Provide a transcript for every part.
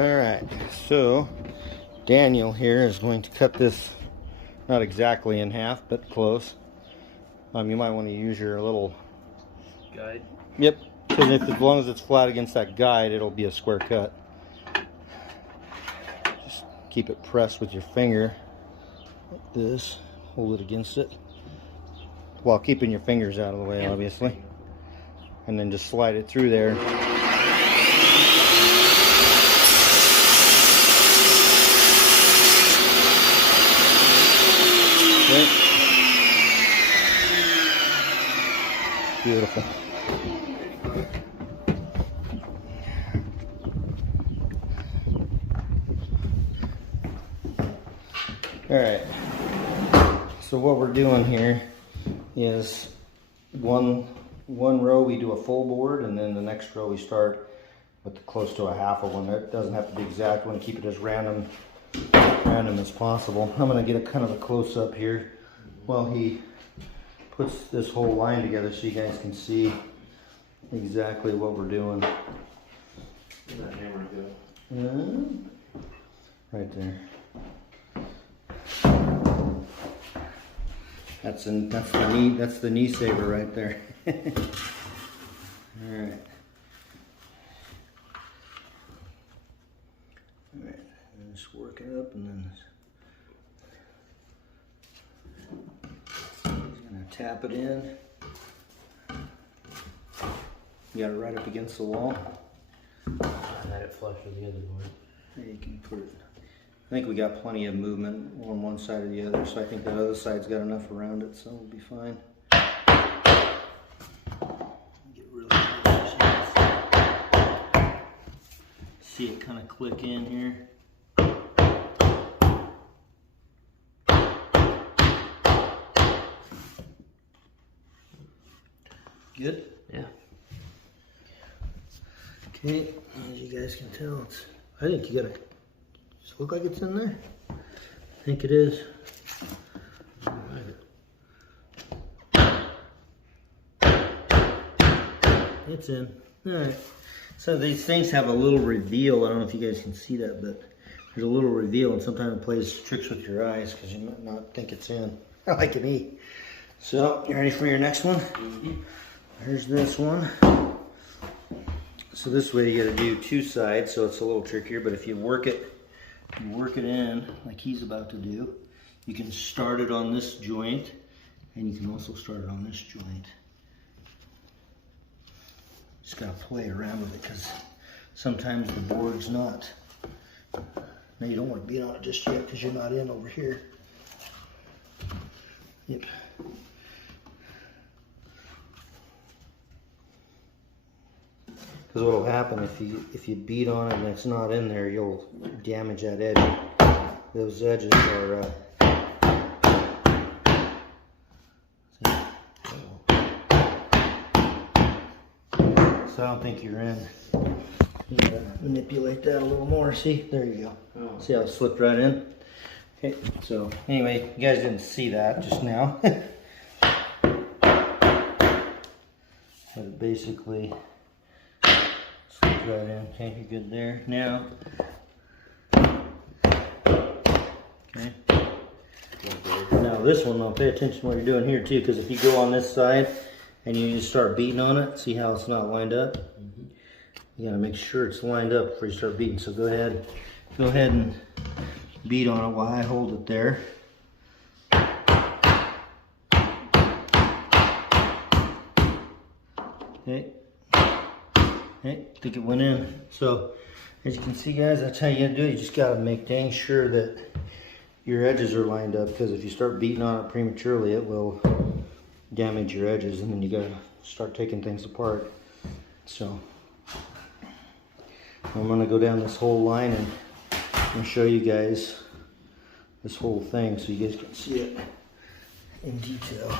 Alright, so Daniel here is going to cut this not exactly in half, but close. You might want to use your little guide. Yep, because as long as it's flat against that guide, it'll be a square cut. Just keep it pressed with your finger like this. Hold it against it while keeping your fingers out of the way, obviously. And then just slide it through there. Okay. Beautiful. Alright, so what we're doing here is one row we do a full board, and then the next row we start with close to a half of one. That doesn't have to be exact one, keep it as random as possible. I'm going to get a kind of a close-up here while he puts this whole line together so you guys can see exactly what we're doing. Where'd that hammer go? Right there. That's the knee saver right there. All right. All right. Just work it up, and then he's gonna tap it in. You got it right up against the wall. And let it flush with the other board. There you can put it. I think we got plenty of movement on one side or the other, so I think that other side's got enough around it, so we'll be fine. Get really close. See it kind of click in here. Good? Yeah. Okay, as you guys can tell, I think you gotta. Does it look like it's in there? I think it is. It's in. Alright. So these things have a little reveal. I don't know if you guys can see that, but there's a little reveal, and sometimes it plays tricks with your eyes because you might not think it's in. Like an E. So, you ready for your next one? Mm-hmm. Here's this one. So this way you gotta do two sides, so it's a little trickier, but if you work it in like he's about to do, you can start it on this joint, and you can also start it on this joint. Just gotta play around with it, because sometimes the board's not. Now you don't want to beat on it just yet because you're not in over here. Yep. Because what will happen if you beat on it and it's not in there, you'll damage that edge. Those edges are so I don't think you're in. You gotta manipulate that a little more. See, there you go. Oh. See how it slipped right in? Okay, so anyway, you guys didn't see that just now. But it basically slipped right in. Okay, you're good there. Now, okay. Now this one, I'll pay attention to what you're doing here too, because if you go on this side and you just start beating on it, see how it's not lined up? Mm-hmm. You gotta make sure it's lined up before you start beating. So go ahead and beat on it while I hold it there. Okay. Okay, I think it went in. So as you can see, guys, that's how you gotta do it. You just gotta make dang sure that your edges are lined up, because if you start beating on it prematurely, it will damage your edges, and then you gotta start taking things apart. So I'm gonna go down this whole line and I'm gonna show you guys this whole thing so you guys can see it in detail.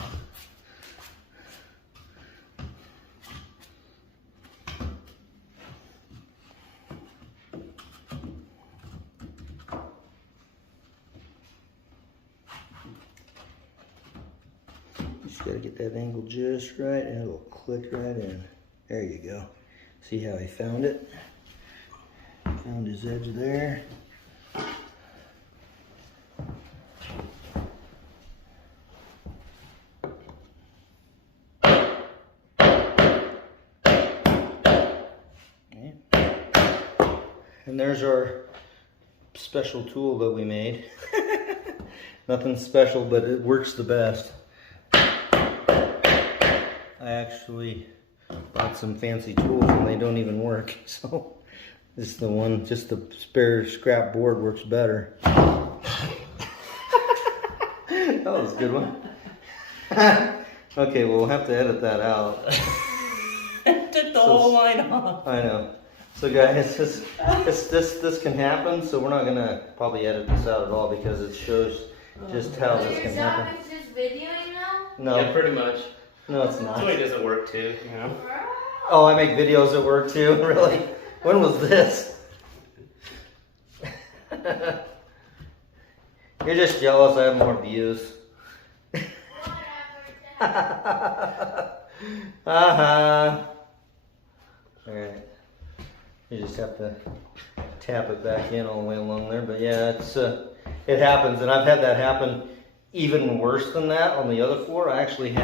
Just gotta get that angle just right, and it'll click right in. There you go. See how I found it? Okay. Found his edge there. Okay. And there's our special tool that we made. Nothing special, but it works the best. I actually bought some fancy tools and they don't even work. So this is the one, just the spare scrap board works better. That was a good one. Okay, well, we'll have to edit that out. Took the whole line off. I know. So guys, this can happen, so we're not gonna probably edit this out at all because it shows just how this can happen. Is this videoing now? No, Yeah, pretty much. no, it's not. That's why it doesn't work too, you know? Oh, I make videos at work too? Really? When was this? You're just jealous I have more views. Uh-huh. Alright. You just have to tap it back in all the way along there. But yeah, it happens. And I've had that happen even worse than that on the other floor. I actually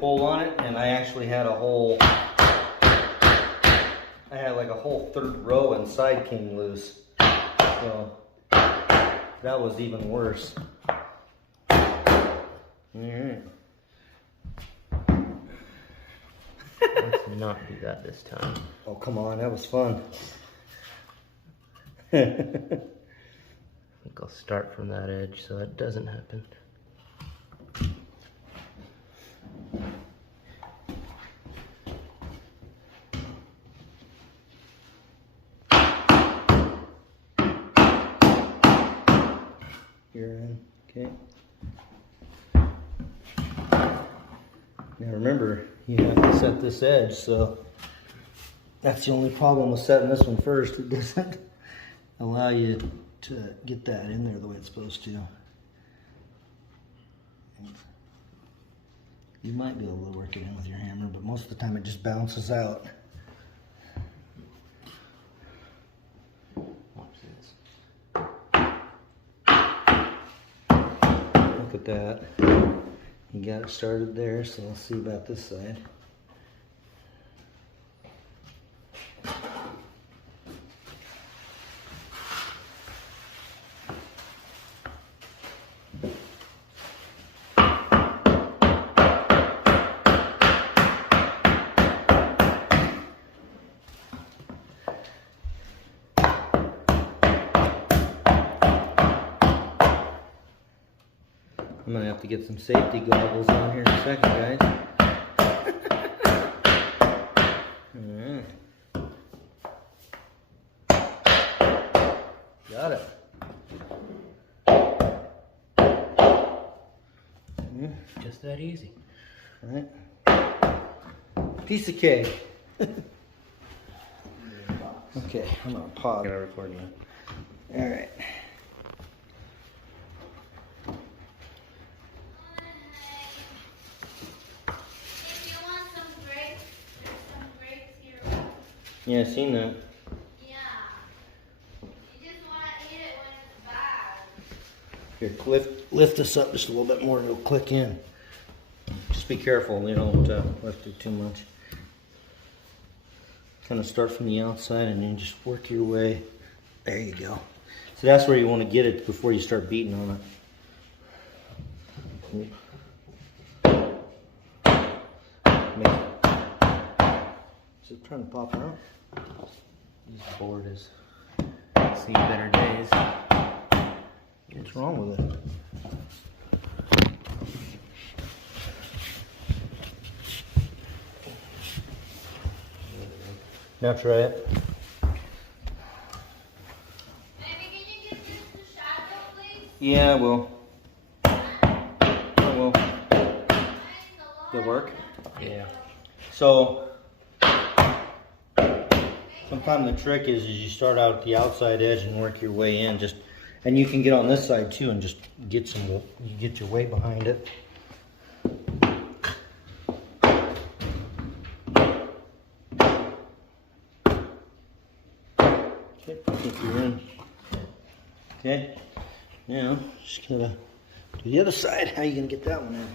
pulled on it and I actually had like a whole third row inside came loose. So that was even worse. Alright. Let's not do that this time. Oh, come on, that was fun. I think I'll start from that edge so that doesn't happen. You're in, okay. Now remember, you have to set this edge, so that's the only problem with setting this one first. It doesn't allow you to get that in there the way it's supposed to. You might be able to work it in with your hammer, but most of the time it just bounces out. Watch this. Look at that. You got it started there, so let's see about this side. I'm gonna have to get some safety goggles on here in a second, guys. Alright. Got it. Just that easy. Alright. Piece of cake. Okay, I'm gonna pause. I'm gonna record you. Alright. Yeah, I seen that. Yeah. You just want to eat it when it's bad. Here, lift this up just a little bit more and it'll click in. Just be careful, you don't lift it too much. Kind of start from the outside and then just work your way. There you go. So that's where you want to get it before you start beating on it. Is it trying to pop out? This board is seen better days. What's wrong with it? Now try it. Maybe can you give this to Shadow, please? Yeah, I will. I will. Did it work? Yeah. So sometimes the trick is you start out at the outside edge and work your way in. And you can get on this side too and just get you get your weight behind it. Okay, I think you're in. Okay, now just gotta do the other side. How you gonna get that one in?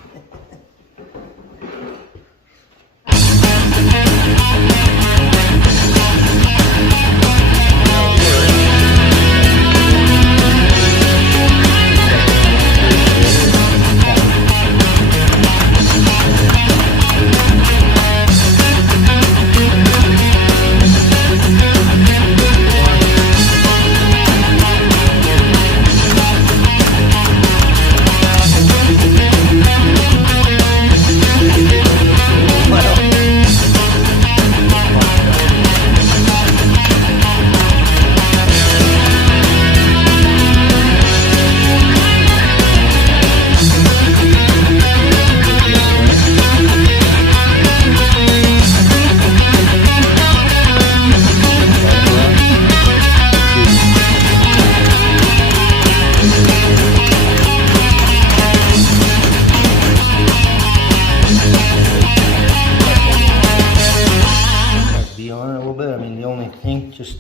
Be on it a little bit. I mean, the only thing, just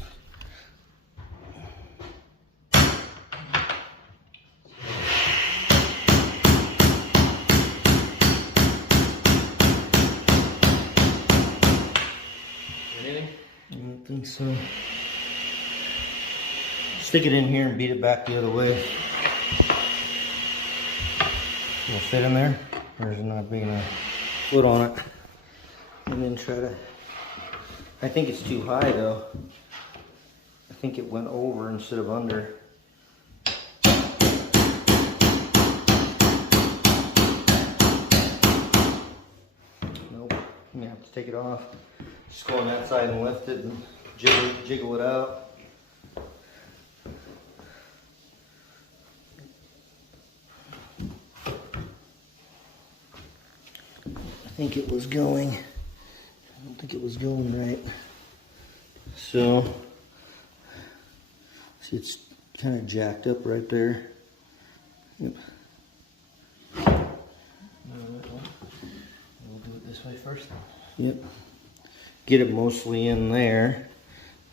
Anything? I don't think so. Stick it in here and beat it back the other way. Will it fit in there? Or is it not big enough? Foot on it. And then try to, I think it's too high though. I think it went over instead of under. Nope, I'm gonna have to take it off. Just go on that side and lift it and jiggle it out. I think it was going. I don't think it was going right. So, see, it's kind of jacked up right there. Yep. We'll do it this way first. Yep. Get it mostly in there.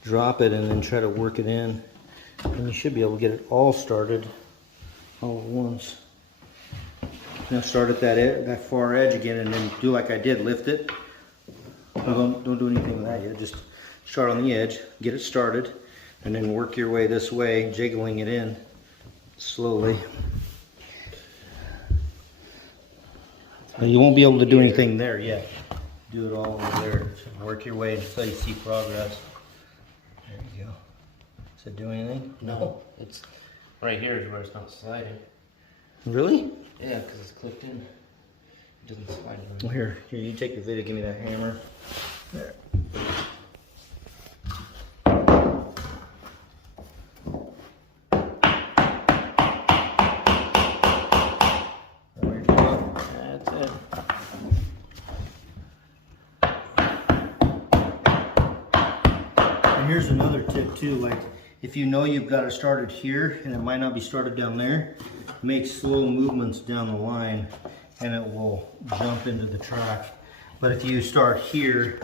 Drop it and then try to work it in. And you should be able to get it all started all at once. Now start at that far edge again and then do like I did, lift it. Don't do anything with that yet, just start on the edge, get it started, and then work your way this way, jiggling it in slowly. You won't be able to do anything there yet. Do it all over there. So work your way until you see progress. There you go. Does it do anything? No, it's right here is where it's not sliding. Really? Yeah, because it's clipped in. It doesn't slide. Well, here, you take your video, give me that hammer. There. That's it. And here's another tip too, like if you know you've got it started here and it might not be started down there, make slow movements down the line and it will jump into the track. But if you start here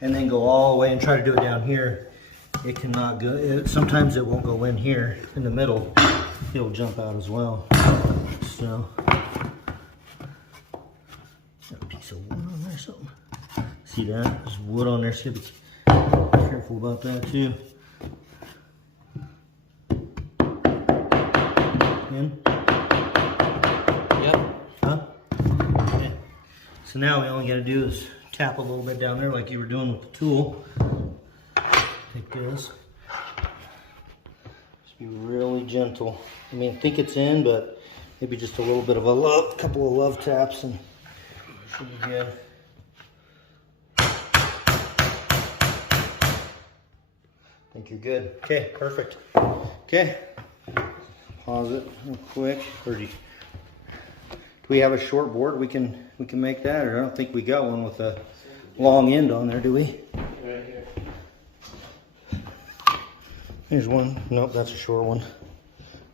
and then go all the way and try to do it down here, it cannot go. Sometimes it won't go in here in the middle. It'll jump out as well. So, is that a piece of wood on there or something? See that? There's wood on there, so you have to be careful about that too. In? Yep. Huh? Okay. So now we only got to do is tap a little bit down there like you were doing with the tool. Take this. Just be really gentle. I mean, think it's in, but maybe just a little bit of a couple of love taps and should be good. I think you're good. Okay, perfect. Okay. Pause it real quick. Or do we have a short board? We can make that, or I don't think we got one with a long end on there, do we? Right here. Here's one. Nope, that's a short one.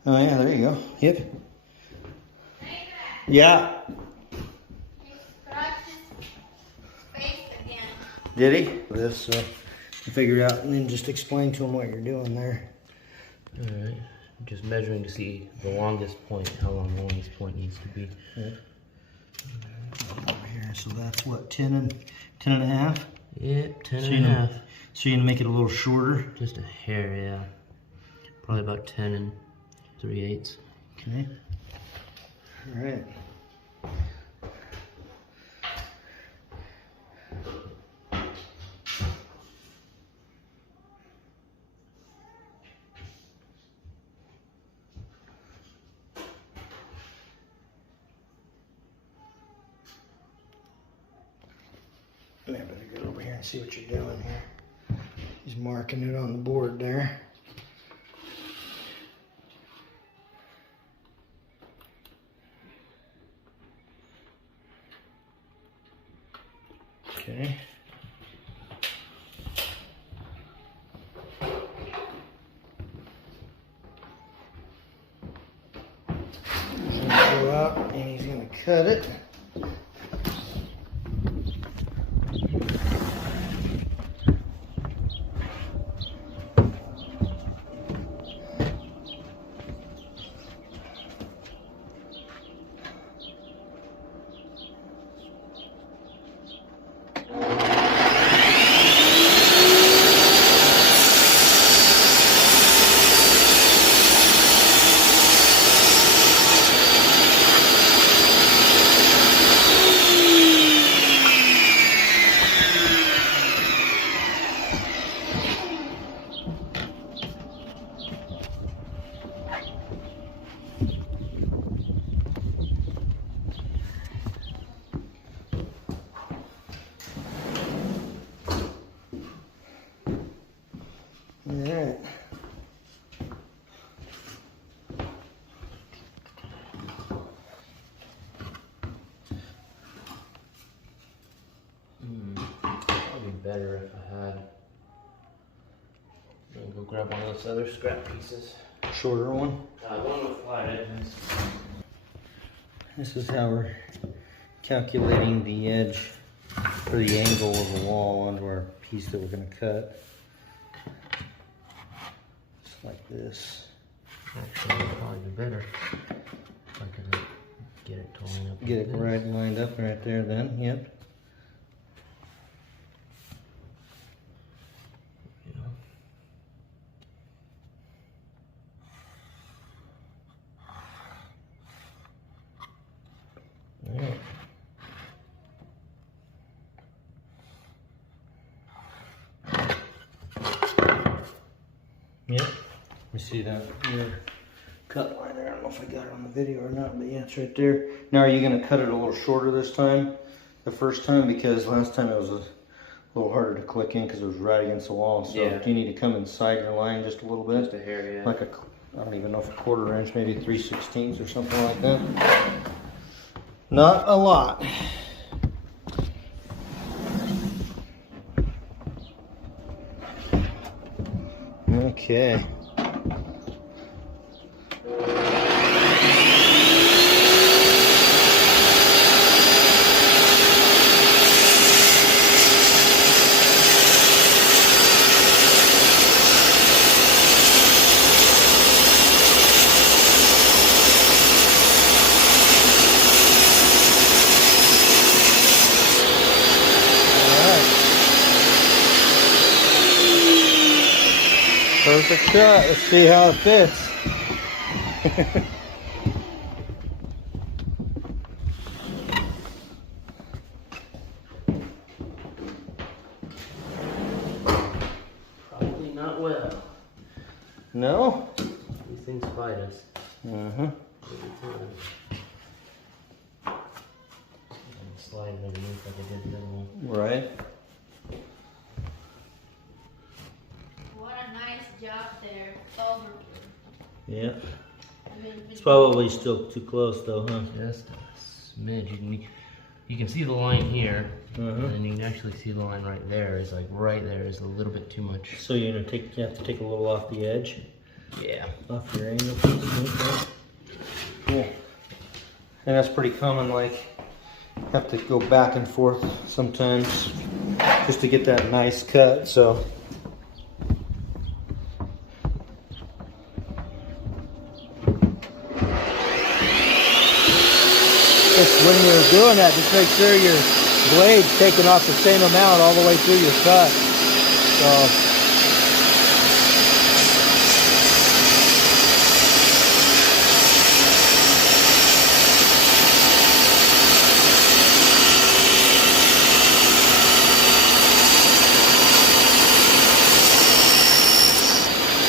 Oh yeah, there you go. Yep. Yeah. He scratched his face again. Did he? This figure it out, and then just explain to them what you're doing there. Alright, just measuring to see the longest point, how long the longest point needs to be. Yeah. Over here, so that's what, 10 and a half? Yep, 10 So and a half. So you're gonna make it a little shorter? Just a hair, yeah. Probably about 10 and 3/8. Okay. All right. I better get over here and see what you're doing here. He's marking it on the board there. Okay. He's gonna go out and he's gonna cut it. Alright. Probably better if I had. I'll go grab one of those other scrap pieces. Shorter one. One with flat edges. This is how we're calculating the edge or the angle of the wall onto our piece that we're going to cut. Just like this. Actually, it'd probably be better if I could get it to line up. Get like it this. right lined up right there then, yep. Alright. Yep. We see that here. Cut line there. I don't know if I got it on the video or not, but yeah, it's right there. Now, are you going to cut it a little shorter this time? The first time, because last time it was a little harder to click in because it was right against the wall. So Yeah. do you need to come inside your line just a little bit? Just a hair, yeah. Like I don't even know if a 1/4 inch, maybe 3/16 or something like that. Not a lot. Okay. Perfect shot. Let's see how it fits. Probably not well. No? These things fight us. Uh-huh. Every time. I'm sliding underneath like I did the other one. Right. What a nice job there. Over. Yeah. I mean, It's probably still too close though, huh? Just a smidge. You can see the line here, Uh-huh. and you can actually see the line right there. Is like right there is a little bit too much. So you have to take a little off the edge, Yeah. off your angle piece. Okay. Cool. And that's pretty common. Like, have to go back and forth sometimes just to get that nice cut. So you're doing that, just make sure your blade's taking off the same amount all the way through your cut. So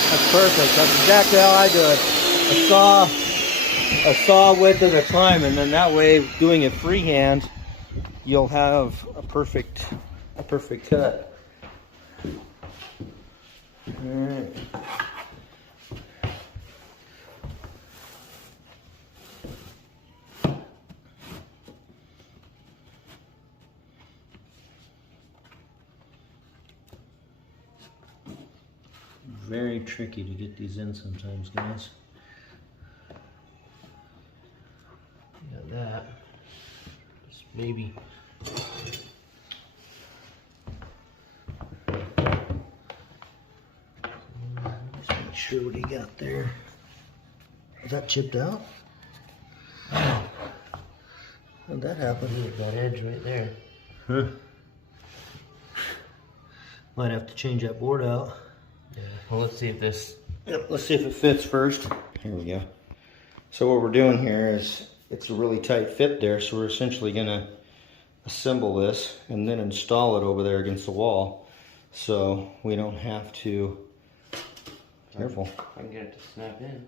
that's perfect. That's exactly how I do it. A saw width at a time, and then that way, doing it freehand, you'll have a perfect cut. All right. Very tricky to get these in sometimes, guys. Got that. Just maybe. Just make sure what you got there. Is that chipped out? Oh. How'd that happen? That edge right there. Huh? Might have to change that board out. Yeah. Well, let's see if this. Yep, let's see if it fits first. Here we go. So what we're doing here is, it's a really tight fit there, so we're essentially gonna assemble this and then install it over there against the wall, so we don't have to. Careful. I can get it to snap in.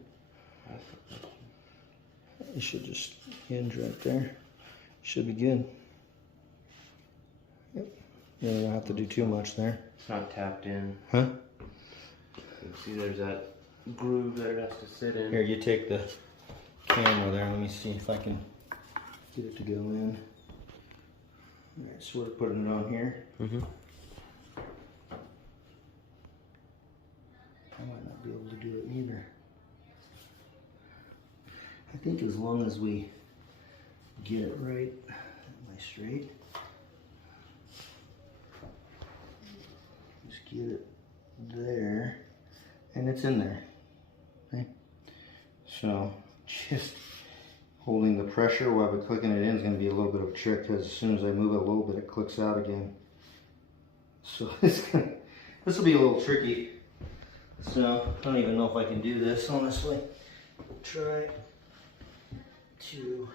You should just hinge right there. Should be good. Yep. You don't have to do too much there. It's not tapped in. Huh? You can see there's that groove that it has to sit in. Here, you take the camera there. Let me see if I can get it to go in. Alright, so we're putting it on here. Mm-hmm. I might not be able to do it either. I think as long as we get it right, am I straight? Just get it there, and it's in there. Okay? So just holding the pressure while we're clicking it in is going to be a little bit of a trick, because as soon as I move it a little bit, it clicks out again. So this will be a little tricky. So I don't even know if I can do this, honestly. Try to.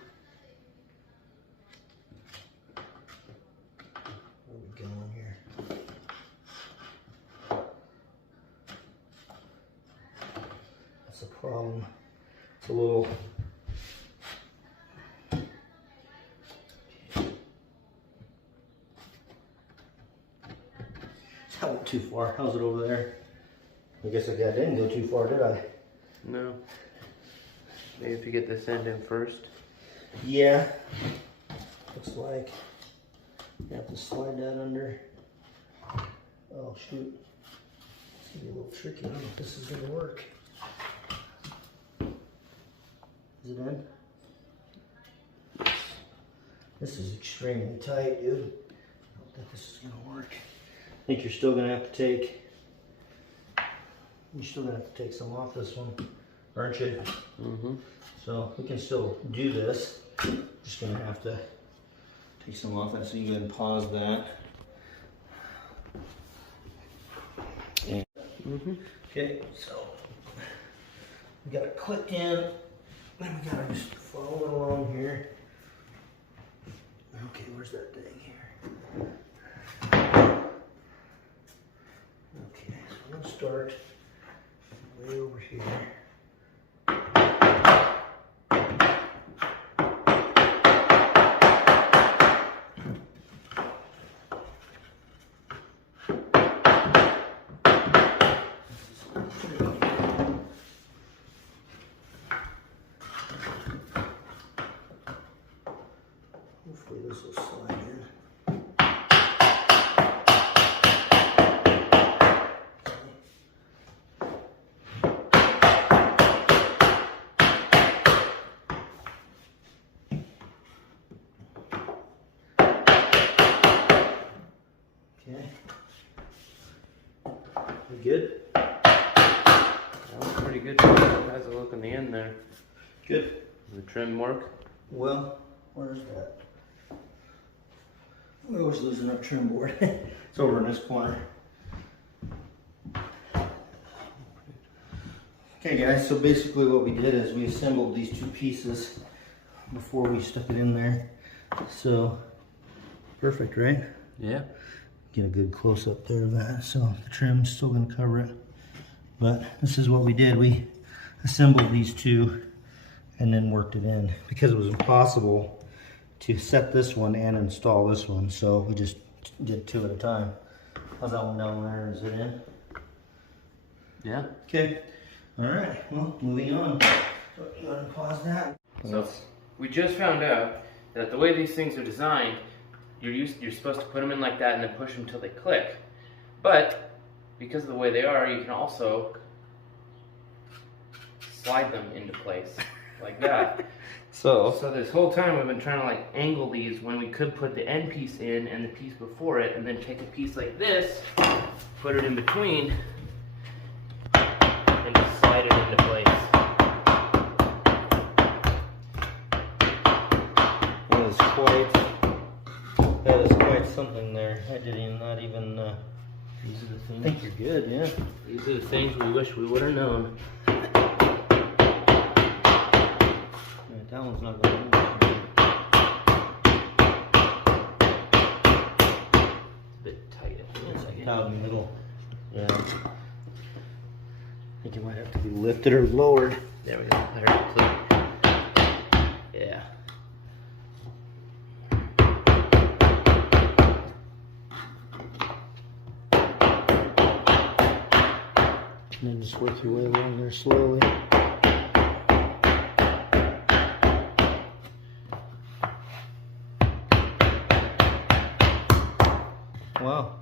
Where are we going here? That's a problem. It's a little. That went too far. How's it over there? I guess I didn't go too far, did I? No. Maybe if you get this end in first. Yeah. Looks like you have to slide that under. Oh shoot. It's gonna be a little tricky. I don't know if this is gonna work. Is it in? This is extremely tight, dude. I don't think this is gonna work. I think you're still gonna have to take. You're still gonna have to take some off this one, aren't you? Mm-hmm. So we can still do this. Just gonna have to take some off that, so you can pause that. Yeah. Mm-hmm. Okay, so we got it clicked in, and we gotta just follow it along here. Okay, where's that thing here? Okay, so I'm gonna start way over here. Hopefully this will slide in. Okay. We good? That was pretty good. How's it look in the end there? Good. The trim work? Well, where's that? We always losing our trim board. It's over in this corner. Okay guys, so basically what we did is we assembled these two pieces before we stuck it in there. So, perfect, right? Yeah. Get a good close up there of that. So the trim's still gonna cover it. But this is what we did. We assembled these two and then worked it in because it was impossible to set this one and install this one. So we just did two at a time. How's that one down there? Is it in? Yeah. Okay. All right. Well, moving on. So you want to pause that? So we just found out that the way these things are designed, you're supposed to put them in like that and then push them until they click. But because of the way they are, you can also slide them into place like that. So this whole time we've been trying to like angle these when we could put the end piece in and the piece before it, and then take a piece like this, put it in between, and just slide it into place. That is quite something there. I did not even These are the I things. think you're good, yeah. These are the things we wish we would have known. Right, that one's not going to It's a bit tight. It's out in the middle. Yeah. I think it might have to be lifted or lowered. There we go. I heard it click. Yeah. And then just work your way along there slowly. Wow.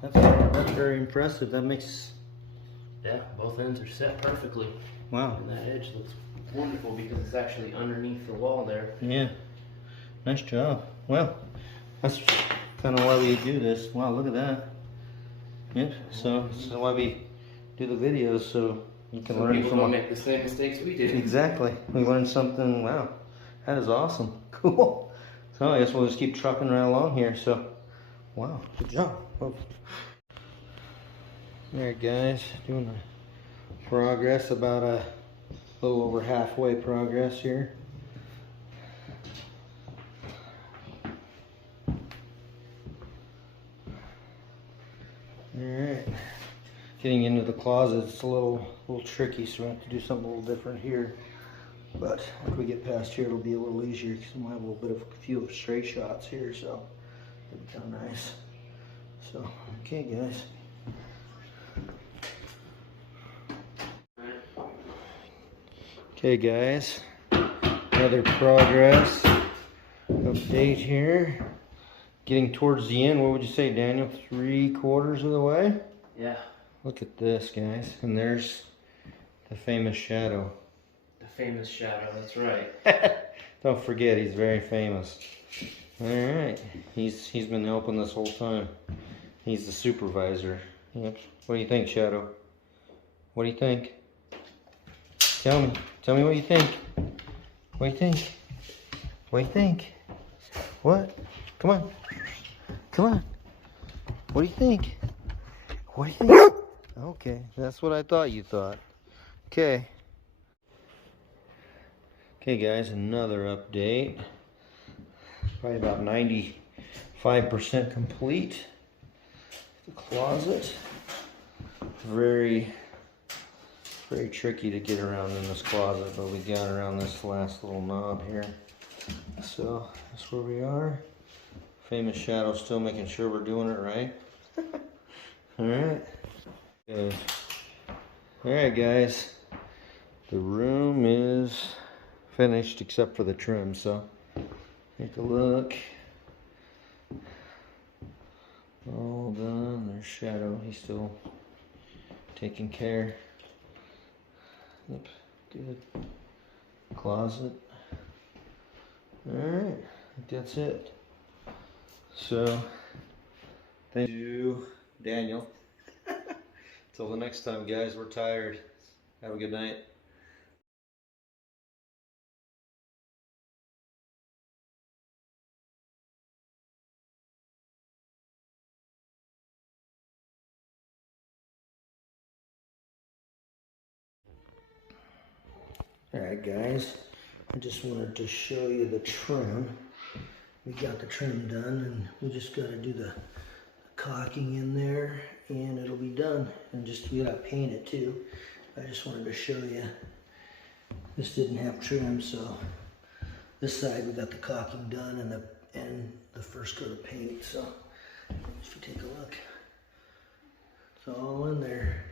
That's very impressive. That makes... Yeah, both ends are set perfectly. Wow. And that edge looks wonderful because it's actually underneath the wall there. Yeah. Nice job. Well, that's kind of why we do this. Wow, look at that. Yep. So why we do the videos, so you can learn people from don't make the same mistakes we did. Exactly. We learned something. Wow, that is awesome. Cool. So I guess we'll just keep trucking right along here. So, wow, good job. All right, guys, doing the progress, about a little over halfway progress here. All right. Getting into the closet, it's a little tricky, so we have to do something a little different here. But if we get past here, it'll be a little easier because we'll have a little bit of a few straight shots here, so it'll be kind of nice. So, okay, guys. Okay, guys. Another progress update here. Getting towards the end. What would you say, Daniel? 3/4 of the way? Yeah. Look at this, guys. And there's the famous shadow. The famous shadow, that's right. Don't forget, he's very famous. Alright. He's been helping this whole time. He's the supervisor. Yep. What do you think, Shadow? What do you think? Tell me. Tell me what you think. What do you think? What do you think? What? Come on. Come on. What do you think? What do you think? Okay, that's what I thought you thought. Okay. Okay, guys, another update. Probably about 95% complete. The closet. Very tricky to get around in this closet, but we got around this last little knob here. So that's where we are. Famous Shadow still making sure we're doing it right. Alright. Okay. Alright, guys. The room is finished except for the trim, so take a look. All done. There's Shadow. He's still taking care. Yep, good. Closet. Alright, I think that's it. So, thank you, Daniel. Till the next time, guys, we're tired. Have a good night. Alright guys, I just wanted to show you the trim. We got the trim done and we just got to do the caulking in there and it'll be done. And just we got to paint it too. I just wanted to show you. This didn't have trim, so this side we got the caulking done and the first coat of paint. So if you take a look, it's all in there.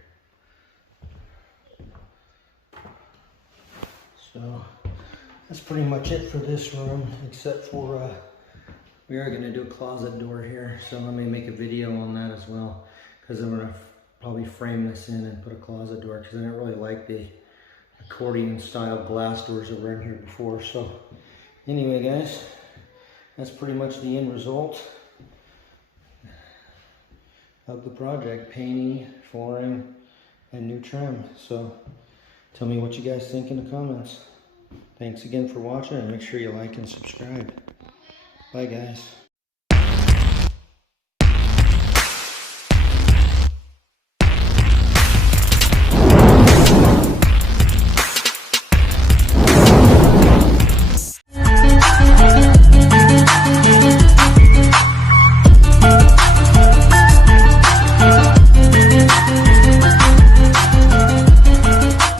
So that's pretty much it for this room, except for we are going to do a closet door here. So let me make a video on that as well, because I'm going to probably frame this in and put a closet door, because I didn't really like the accordion style glass doors that were in here before. So anyway guys, that's pretty much the end result of the project: painting, flooring, and new trim. So tell me what you guys think in the comments. Thanks again for watching, and make sure you like and subscribe. Bye guys.